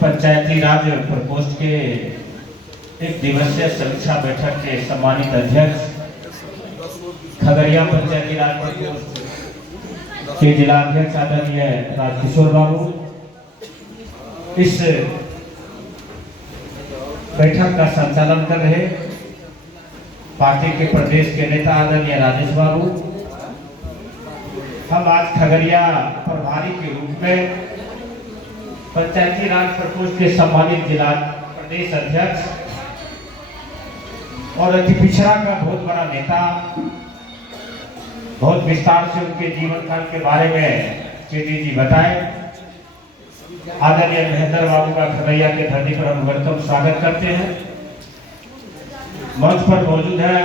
पंचायती राज प्रकोष्ठ के एक दिवसीय समीक्षा बैठक के सम्मानित अध्यक्ष खगड़िया पंचायती राज प्रकोष्ठ के जिला अध्यक्ष आदरणीय राजकिशोर बाबू, इस बैठक का संचालन कर रहे पार्टी के प्रदेश के नेता आदरणीय राजेश बाबू, हम आज खगड़िया प्रभारी के रूप में पंचायती राज प्रकोष्ठ के सम्मानित जिला प्रदेश अध्यक्ष और अति पिछड़ा का बहुत बड़ा नेता, बहुत विस्तार से उनके जीवन काल के बारे में चेती जी बताए। आदरणीय महेंद्र बाबू का खगड़िया के धरती पर हम वेलकम स्वागत करते हैं। मंच पर मौजूद है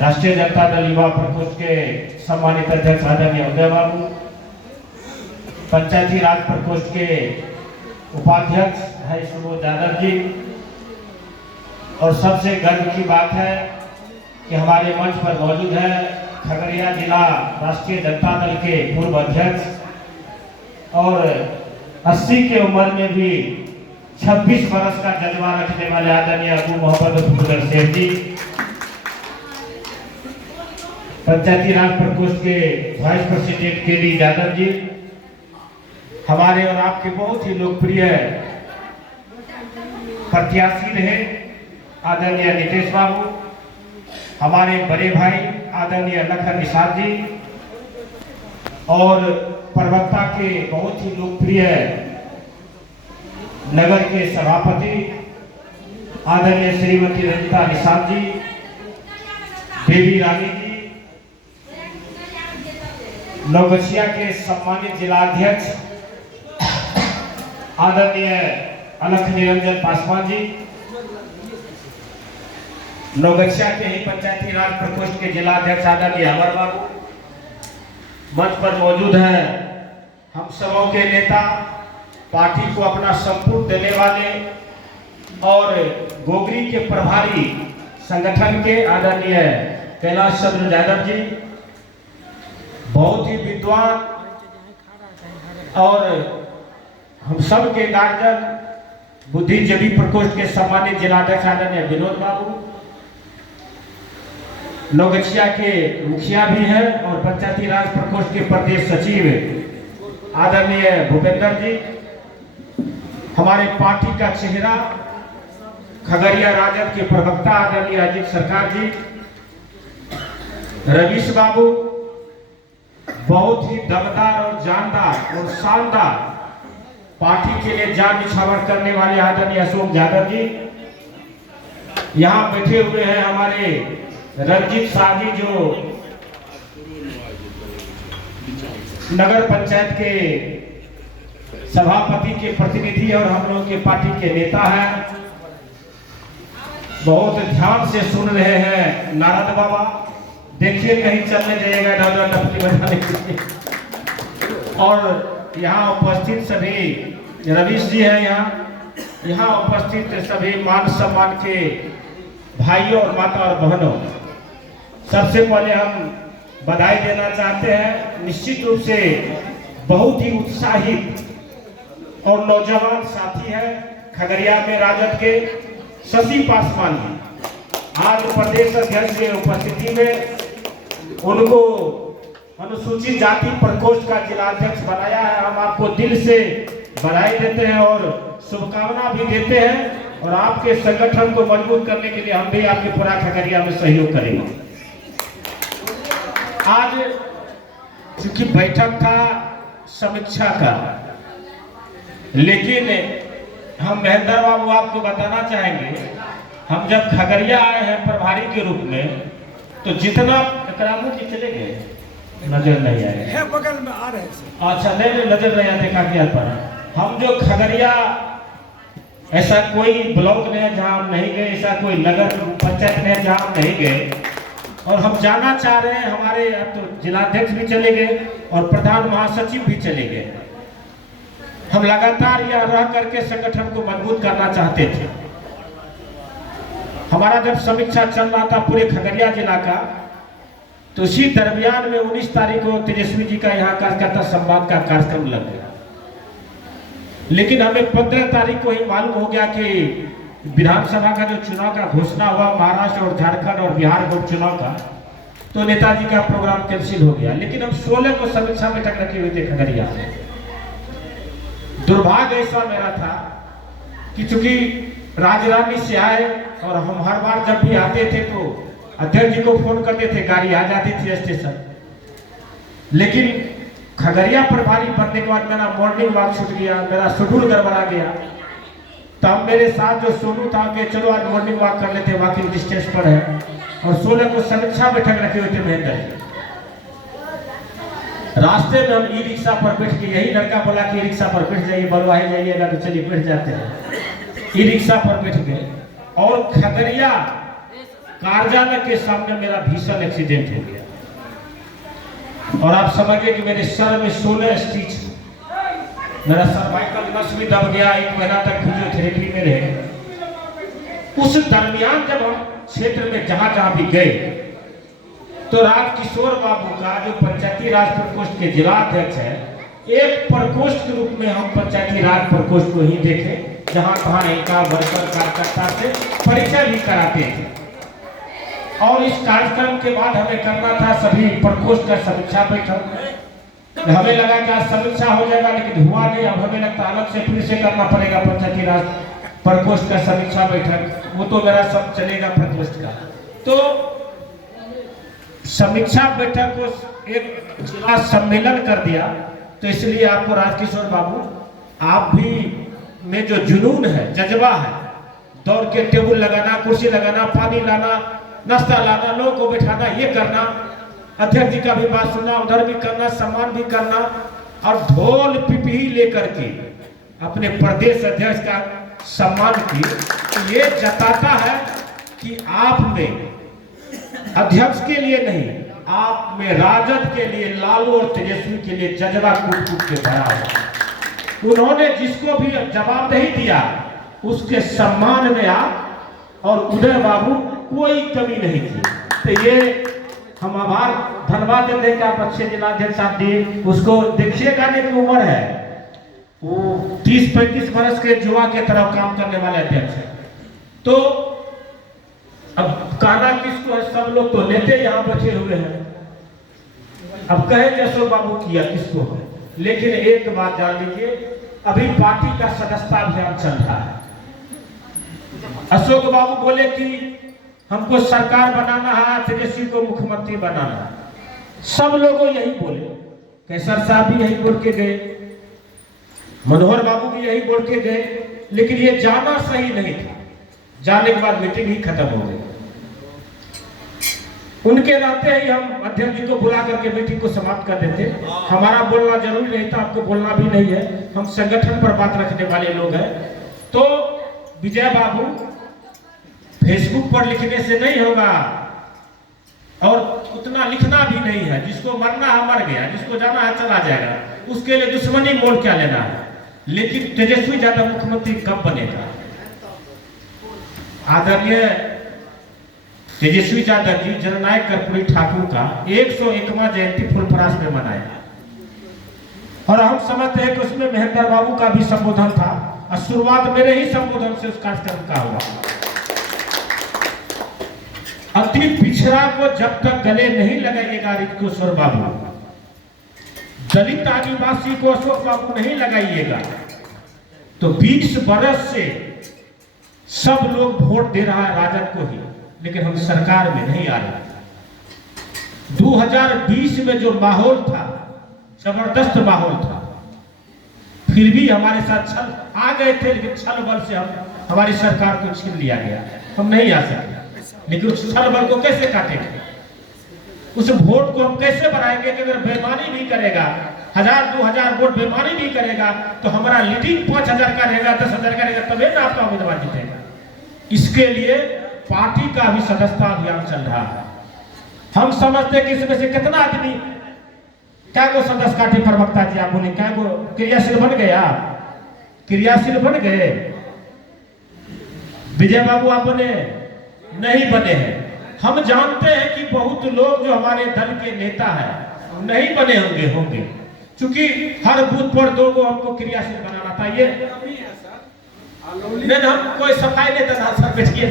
राष्ट्रीय जनता दल युवा प्रकोष्ठ के सम्मानित अध्यक्ष आदरणीय उदय बाबू, पंचायती राज प्रकोष्ठ के उपाध्यक्ष है सुबोध यादव जी, और सबसे गर्व की बात है कि हमारे मंच पर मौजूद है खगड़िया जिला राष्ट्रीय जनता दल के पूर्व अध्यक्ष और 80 की उम्र में भी 26 वर्ष का जज्बा रखने वाले आदरणीय अबू मोहम्मद फुदर शेख जी, पंचायती राज प्रकोष्ठ के वाइस प्रेसिडेंट के डी यादव जी, हमारे और आपके बहुत ही लोकप्रिय प्रत्याशी रहे आदरणीय नीतीश बाबू, हमारे बड़े भाई आदरणीय लखन निषाद जी, और प्रवक्ता के बहुत ही लोकप्रिय नगर के सभापति आदरणीय श्रीमती रंजिता निषाद जी, देवी रानी जी, नौगछिया के सम्मानित जिलाध्यक्ष आदरणीय अलख निरंजन पासवान जी, नौगछिया के ही पंचायती राज प्रकोष्ठ के जिलाध्यक्ष आदरणीय अमर बाबू, मंच पर मौजूद है हम सबों के नेता, पार्टी को अपना सपोर्ट देने वाले और गोगरी के प्रभारी संगठन के आदरणीय कैलाश चंद्र यादव जी, बहुत ही विद्वान और हम सब के गार्जियन बुद्धिजीवी प्रकोष्ठ के सम्मानित जिलाध्यक्ष आदरणीय विनोद बाबू, नौगछिया के मुखिया भी हैं और पंचायती राज प्रकोष्ठ के प्रदेश सचिव आदरणीय भूपेंद्र जी, हमारे पार्टी का चेहरा खगड़िया राजद के प्रवक्ता आदरणीय अजीत सरकार जी, रवीश बाबू, बहुत ही दमदार और जानदार और शानदार पार्टी के लिए जान निछावर करने वाले आदरणीय अशोक यादव जी, यहाँ बैठे हुए हैं हमारे रंजीत शाह जी जो नगर पंचायत के सभापति के प्रतिनिधि और हम लोगों के पार्टी के नेता हैं, बहुत ध्यान से सुन रहे हैं नारद बाबा, देखिए कहीं चलने जाइएगा दादा डपटी बजाने के लिए। और यहाँ उपस्थित सभी रवीश जी हैं, यहाँ उपस्थित सभी मान सम्मान के भाइयों और माता और बहनों, सबसे पहले हम बधाई देना चाहते हैं। निश्चित रूप से बहुत ही उत्साहित और नौजवान साथी है खगड़िया में राजद के शशि पासवान जी, आज प्रदेश अध्यक्ष की उपस्थिति में उनको अनुसूचित जाति प्रकोष्ठ का जिलाध्यक्ष बनाया है। हम आपको दिल से बधाई देते हैं और शुभकामना भी देते हैं, और आपके संगठन को मजबूत करने के लिए हम भी आपके पूरा खगड़िया में सहयोग करेंगे। आज चूंकि बैठक का समीक्षा का, लेकिन हम महेंद्र बाबू आपको बताना चाहेंगे, हम जब खगड़िया आए हैं प्रभारी के रूप में, तो जितना की चले गए नजर नहीं आए है, बगल में आ रहे हैं। अच्छा, नहीं नजर नहीं आते काफी पर हम जो खगड़िया, ऐसा कोई ब्लॉक नहीं है जहां हम नहीं गए, ऐसा कोई नगर पंचायत नहीं है जहां हम नहीं गए, और हम जाना चाह रहे हैं। हमारे अब तो जिलाध्यक्ष भी चले गए और प्रधान महासचिव भी चले गए। हम लगातार यह रह करके संगठन को मजबूत करना चाहते थे। हमारा जब समीक्षा चल रहा था पूरे खगड़िया जिला का, तो इसी दरमियान में 19 तारीख को तेजस्वी जी का यहाँ कार्यकर्ता संवाद का कार्यक्रम लग गया। लेकिन हमें 15 तारीख को ही मालूम हो गया कि विधानसभा का जो चुनाव का घोषणा हुआ महाराष्ट्र और झारखंड और बिहार के उपचुनाव का, तो नेताजी का प्रोग्राम कैंसिल हो गया। लेकिन हम 16 को समीक्षा बैठक रखे हुए थे खगड़िया। दुर्भाग्य ऐसा मेरा था कि चूंकि राजरानी से आए और हम हर बार जब भी आते थे तो अध्यक्ष जी को फोन करते थे, गाड़ी आ जाती थी स्टेशन। लेकिन खगड़िया प्रभारी बनने के बाद मेरा मॉर्निंग वॉक छूट गया, मेरा शेड्यूल गड़बड़ा गया। तब मेरे साथ जो सोनू था कि चलो आज मॉर्निंग वॉक कर लेते, वॉकिंग डिस्टेंस पर है। और 16 को समीक्षा बैठक रखे हुए थे महेंद्र जी। रास्ते में हम ई रिक्शा पर बैठ के, यही लड़का बोला कि ई रिक्शा पर बैठ जाइए, बलवाही जाइएगा, तो चलिए बैठ जाते हैं। ई रिक्शा पर बैठ गए और खगड़िया कार्यालय के सामने मेरा भीषण एक्सीडेंट हो गया। और आप समझिए कि मेरे सर में 16 स्टिच, मेरा सर्वाइकल नस भी दब गया, 1 महीना तक फिजियोथेरेपी में रहे। उस दरमियान जब हम क्षेत्र में जहां जहां भी गए तो राजकिशोर बाबू का जो पंचायती राज प्रकोष्ठ के जिलाध्यक्ष है, एक प्रकोष्ठ के रूप में हम पंचायती राज प्रकोष्ठ को ही देखे, जहां तहां इनका वर्कर कार्यकर्ता से परिचय भी कराते थे। और इस कार्यक्रम के बाद हमें करना था सभी प्रकोष्ठ का समीक्षा बैठक। हमें लगा कि आज समीक्षा हो जाएगा, लेकिन हुआ नहीं। अब हमें लगता अलग से फिर से करना पड़ेगा पंचायती राज प्रकोष्ठ का समीक्षा बैठक। वो तो मेरा सब चलेगा प्रकोष्ठ का। तो समीक्षा बैठक को एक जिला सम्मेलन कर दिया। तो इसलिए आपको राजकिशोर बाबू, आप भी में जो जुनून है, जज्बा है, दौड़ के टेबल लगाना, कुर्सी लगाना, पानी लाना, नाश्ता लाना, लोगों को बैठाना, ये करना, अध्यक्ष जी का भी बात सुनना, उधर भी करना, सम्मान भी करना, और ढोल पिपही लेकर के अपने प्रदेश अध्यक्ष का सम्मान की, तो ये जताता है कि आप में अध्यक्ष के लिए नहीं, आप में राजद के लिए, लालू और तेजस्वी के लिए जज्बा कूट कूट के भरा हुआ। उन्होंने जिसको भी जवाब नहीं दिया उसके सम्मान में आप और उदय बाबू कोई कमी नहीं थी। तो ये हम आभार धन्यवाद देते हैं कि आप अच्छे जिलाध्यक्ष साहब दिए। उसको देखिएगा, नहीं की उम्र है, वो 30-35 वर्ष के युवा के तरफ काम करने वाले अध्यक्ष है। तो अब कहना किसको है, सब लोग तो नेता यहाँ बैठे हुए हैं। अब कहे कि अशोक बाबू किया किसको है, लेकिन एक बात जान लीजिए, अभी पार्टी का सदस्यता अभियान चल रहा है। अशोक बाबू बोले कि हमको सरकार बनाना है, तेजस्वी को मुख्यमंत्री बनाना है। सब लोगों यही बोले, कैसर साहब भी यही बोल के गए, मनोहर बाबू भी यही बोल के गए, लेकिन ये जाना सही नहीं था। जाने के बाद मीटिंग ही खत्म हो गई। उनके नाते ही हम अध्यक्ष जी को बुला करके मीटिंग को समाप्त कर देते। हमारा बोलना जरूरी नहीं था, आपको बोलना भी नहीं है, हम संगठन पर बात रखने वाले लोग हैं। तो विजय बाबू, फेसबुक पर लिखने से नहीं होगा और उतना लिखना भी नहीं है। जिसको मरना है मर गया, जिसको जाना है चला जाएगा, उसके लिए दुश्मनी मोल क्या लेना है। लेकिन तेजस्वी यादव मुख्यमंत्री कब बनेगा? आदरणीय तेजस्वी यादव जी जननायक कर्पूरी ठाकुर का 101वां जयंती फुलपरास में मनाया और हम समझते हैं कि उसमें महेंद्र बाबू का भी संबोधन था और शुरुआत मेरे ही संबोधन से उस कार्यक्रम का हुआ। अति पिछड़ा को जब तक गले नहीं लगाइएगा राजकिशोर बाबू, दलित आदिवासी को अशोक बाबू नहीं लगाइएगा, तो 20 बरस से सब लोग वोट दे रहा है राजद को ही, लेकिन हम सरकार में नहीं आ रहे। 2020 में जो माहौल था, जबरदस्त माहौल था, फिर भी हमारे साथ छल आ गए थे, लेकिन छल बल से हमारी सरकार को छीन लिया गया। हम नहीं आ सकते, लेकिन उस छल बल को कैसे काटेंगे? उस वोट को हम कैसे बनाएंगे कि अगर बेईमानी भी करेगा, 1000-2000 वोट बेईमानी भी करेगा, तो हमारा लीडिंग 5000 का रहेगा, 10,000 का रहेगा, तभी ना आपका उम्मीदवार जीतेगा। इसके लिए पार्टी का भी सदस्यता अभियान चल रहा है। हम समझते कि इसमें से कितना आदमी, क्या को सदस्य काटे प्रवक्ता जी आप बोले, क्या को क्रियाशील बन गया, क्रियाशील बन गए? विजय बाबू आप बने नहीं बने हैं। हम जानते हैं कि बहुत लोग जो हमारे दल के नेता हैं नहीं बने होंगे, क्योंकि हर बूथ पर 2 को हमको क्रियाशील बनाना बताइए। नहीं, हम कोई सफाई नहीं देना सर, बैठिए।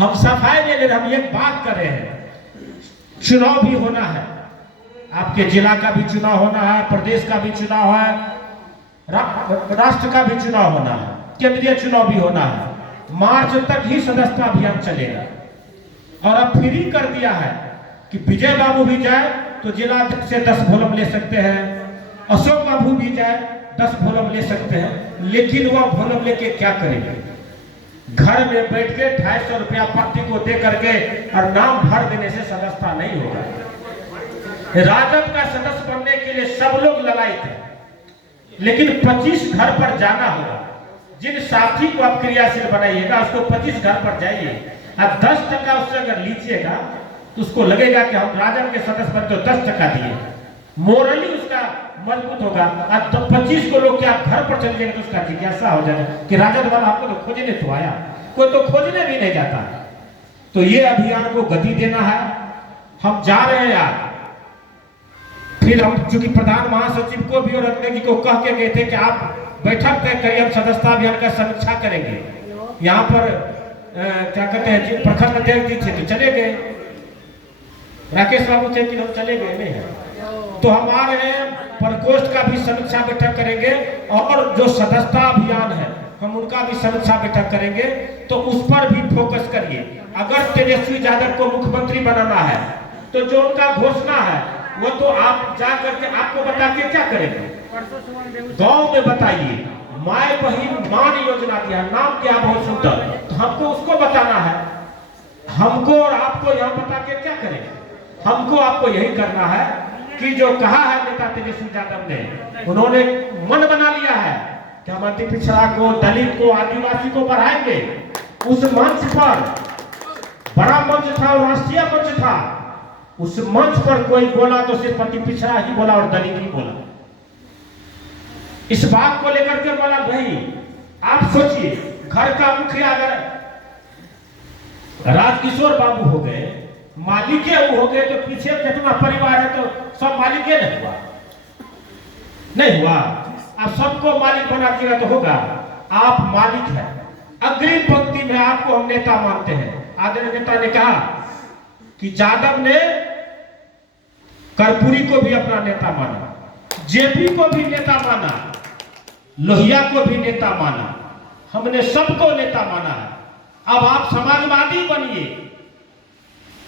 हम सफाई नहीं ले रहे, हम एक बात कर रहे हैं, चुनाव भी होना है, आपके जिला का भी चुनाव होना है, प्रदेश का भी चुनाव है, राष्ट्र का भी चुनाव होना है, केंद्रीय चुनाव भी होना है। मार्च तक ही सदस्यता अभियान चलेगा। और अब फ्री कर दिया है कि विजय बाबू भी जाए तो जिला से 10 वोल्म ले सकते हैं, अशोक बाबू भी जाए 10 वोल्म ले सकते हैं। लेकिन वह वोल्म लेके क्या करेंगे? घर में बैठ के 250 रुपया पार्टी को दे करके और नाम भर देने से सदस्यता नहीं होगा। राजद का सदस्य बनने के लिए सब लोग लड़ाई थे, लेकिन 25 घर पर जाना होगा। जिन साथी को आप क्रियाशील बनाइएगा उसको 25 घर पर जाइए, अब 10% उससे अगर लीजिएगा तो उसको लगेगा कि हम राजद के सदस्य बन तो 10% दिए, मोरली उसका मजबूत होगा। अब तो 25 को लोग क्या घर पर चले जाएंगे तो उसका जिज्ञासा हो जाएगा कि राजद वाला आपको तो खोजने तो आया, कोई तो खोजने भी नहीं जाता। तो ये अभियान को गति देना है, हम जा रहे हैं यार। फिर हम चूंकि प्रधान महासचिव को भी और रत्न जी को कह के गए थे कि आप बैठक तय करिए, हम सदस्यता अभियान का समीक्षा करेंगे। यहाँ पर क्या कहते हैं प्रखंड अध्यक्ष जी थे तो चले गए, राकेश बाबू थे कि हम चले गए नहीं है। तो हम आ रहे हैं, प्रकोष्ठ का भी समीक्षा बैठक करेंगे और जो सदस्यता अभियान है हम उनका भी समीक्षा बैठक करेंगे। तो उस पर भी फोकस करिए। अगर तेजस्वी यादव को मुख्यमंत्री बनाना है तो जो उनका घोषणा है वो तो आप जा करके आपको बता के क्या करेंगे? गांव में बताइए, माय बहिन मान योजना दिया, नाम क्या बहुत सुंदर, तो हमको उसको बताना है। हमको और आपको यहाँ बता के क्या करेंगे? हमको आपको यही करना है कि जो कहा है नेता तेजस्वी यादव ने, उन्होंने मन बना लिया है कि हम अति पिछड़ा को, दलित को, आदिवासी को बढ़ाएंगे। उस मंच पर बड़ा मंच था और राष्ट्रीय मंच था, उस मंच पर कोई बोला तो सिर्फ अति पिछड़ा ही बोला और दलित ही बोला। इस बात को लेकर के बोला भाई आप सोचिए, घर का मुखिया अगर राजकिशोर बाबू हो गए, मालिक वो हो गए, तो पीछे कितना परिवार है तो सब मालिक नहीं हुआ, नहीं हुआ। आप सबको मालिक बना दिया तो होगा? आप मालिक हैं, अग्रिम पंक्ति में आपको हम नेता मानते हैं। आदरणीय नेता ने कहा कि यादव ने कर्पूरी को भी अपना नेता माना, जेपी को भी नेता माना, लोहिया को भी नेता माना, हमने सबको नेता माना है। अब आप समाजवादी बनिए।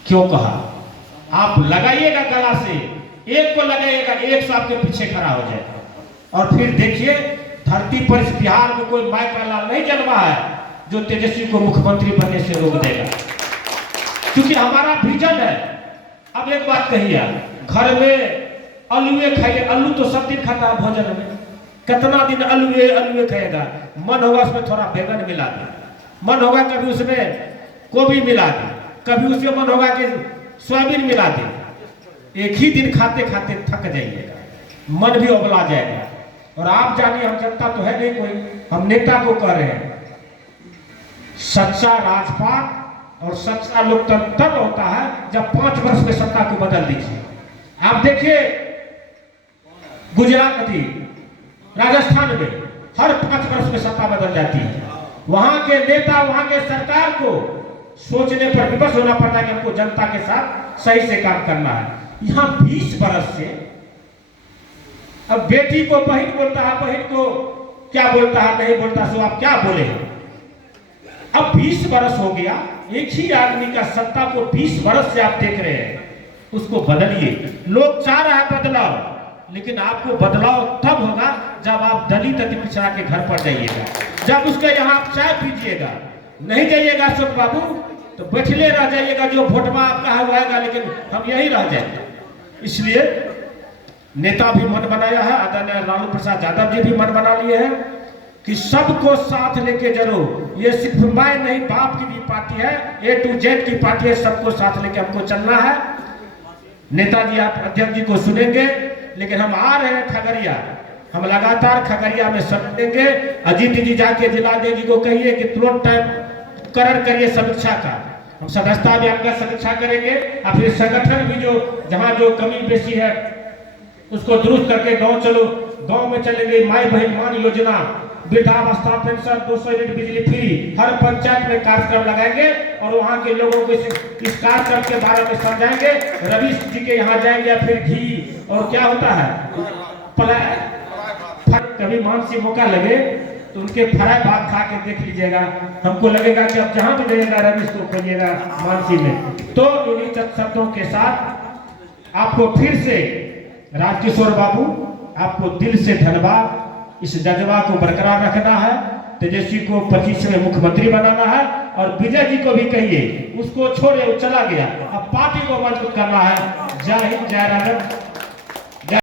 क्यों कहा? आप लगाइएगा गला से, एक को लगाइएगा, एक से आपके पीछे खड़ा हो जाएगा। और फिर देखिए, धरती पर इस बिहार में कोई माय का लाल नहीं जन्मा है जो तेजस्वी को मुख्यमंत्री बनने से रोक देगा, क्योंकि हमारा विजन है। अब एक बात कहिए, घर में अलुए खाइए, आलू तो सब दिन खाता है भोजन में, कितना दिन अलुए खाएगा? मन होगा उसमें थोड़ा बैंगन मिला दे, मन होगा कभी उसमें गोभी मिला दे, कभी उसमें मन होगा कि सोयाबीन मिला दे। एक ही दिन खाते खाते थक जाइएगा, मन भी उबला जाएगा। और आप जानिए, हम जनता तो है नहीं कोई, हम नेता को कह रहे हैं, सच्चा राजपाट और सच्चा लोकतंत्र तब होता है जब 5 वर्ष में सत्ता को बदल दीजिए। आप देखिए गुजरात में, राजस्थान में हर 5 वर्ष में सत्ता बदल जाती है। वहां के नेता, वहां के सरकार को सोचने पर विवश होना पड़ता है कि हमको जनता के साथ सही से काम करना है। यहाँ 20 वर्ष से अब बेटी को बहन बोलता है, बहन को क्या बोलता है, नहीं बोलता, सो आप क्या बोले? अब 20 वर्ष हो गया, एक ही आदमी का सत्ता को 20 वर्ष से आप देख रहे हैं, उसको बदलिए। लोग चाह रहा है बदलाव, लेकिन आपको बदलाव तब होगा जब आप दलित अति पिछड़ा के घर पर जाइएगा, जब उसके यहाँ आप चाय पीजिएगा। नहीं जाइएगा अशोक बाबू तो बैठले रह जाइएगा, जो वोटवा आपका है वो आएगा, लेकिन हम यही रह जाएंगे। इसलिए नेता भी मन बनाया है, आदरणीय लालू प्रसाद यादव जी भी मन बना लिए हैं कि सबको साथ लेके जरूर, ये सिर्फ मैं नहीं, बाप की भी पार्टी है, A to Z की पार्टी है, सबको साथ लेके हमको चलना है। नेताजी आप अध्यक्ष जी को सुनेंगे, लेकिन हम आ रहे हैं खगड़िया, हम लगातार खगड़िया में सब देंगे। अजीत जी जाके जिलाध्यक्ष जी को कहिए कि तुरंत टाइम करिए समीक्षा का, हम सदस्यता अभियान का समीक्षा करेंगे। और फिर संगठन भी जो जहाँ जो कमी बेसी है उसको दुरुस्त करके गांव चलो, गांव में चलेंगे, माई बहन मान योजना वृद्धावस्था पेंशन, 200 यूनिट बिजली फ्री, हर पंचायत में कार्यक्रम लगाएंगे और वहाँ के लोगों को इस कार्यक्रम के बारे में समझाएंगे। रवीश जी के यहाँ जाएंगे, फिर घी और क्या होता है कभी मानसी मौका लगे तो उनके फ्राई भात खा के देख लीजिएगा, हमको लगेगा कि अब जहाँ भी जाइएगा रवीश को खोजिएगा मानसी में। तो इन्हीं शब्दों के साथ आपको फिर से राजकिशोर बाबू, आपको दिल से धन्यवाद। इस जज्बा को बरकरार रखना है, तेजस्वी को 25 में मुख्यमंत्री बनाना है और विजय जी को भी कहिए उसको छोड़े, वो चला गया, अब पार्टी को मजबूत करना है। जय हिंद, जय राजन।